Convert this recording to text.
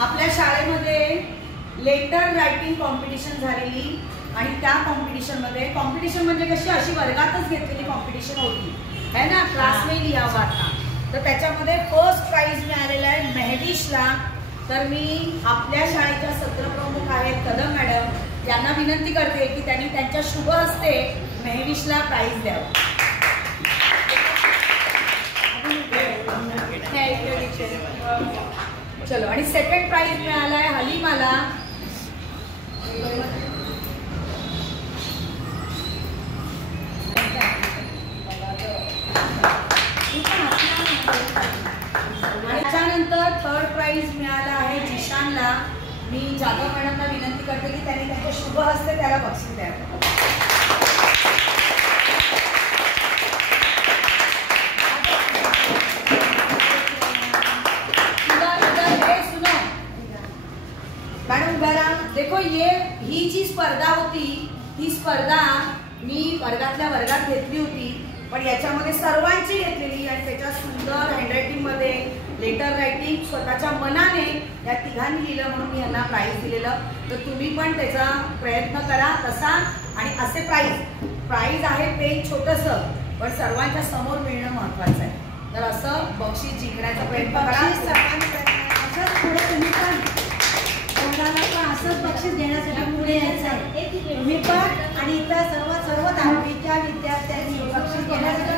आपल्या शाळेमध्ये letter writing competition झालेली आणि त्या कॉम्पिटिशन म्हणजे कशी अशी वर्गातच घेतलेली कॉम्पिटिशन होती है ना, क्लास में लिया हुआ था. तर त्याच्यामध्ये फर्स्ट प्राइज मिळालेला आहे मेहविशला. तर मी आपल्या शाळेच्या सत्रप्रमुख आहेत कदम मॅडम यांना विनंती करते की त्यांनी त्यांच्या शुभ हस्ते मेहविशला प्राइज द्यावं. चलो. आणि सेकंड प्राइज मिळाला आहे हलीमाला. आणि त्यानंतर थर्ड प्राइज मिळाला आहे जिशानला. मी जाधव मॅडमना विनंती करते की त्यांनी त्यांच्या शुभ हस्ते त्याला बक्षीस द्यावं. मॅडम बरा देखो ही जी स्पर्धा होती ही स्पर्धा मी वर्गात घेतली होती, पण याच्यामध्ये सर्वांची घेतलेली आणि त्याच्या सुंदर हँडरायटिंग मध्ये लेटर रायटिंग स्वतःच्या मनाने या तिघांनी लिहिलं म्हणून मी यांना प्राइज दिलेलं. तर तुम्ही पण त्याचा प्रयत्न करा तसा. आणि असे प्राइज आहे पेन छोटंसं पण सर्वांच्या समोर मिळणं महत्वाचं आहे. तर असं बक्षीस जिंकण्याचा प्रयत्न करा. असंच पुढे तुम्ही पण असंच बक्षीस देण्यासाठी पुढे यायचं आहे. तुम्ही पण आणि इतर सर्व 10वीच्या विद्यार्थ्यांनी बक्षीस घेण्यासाठी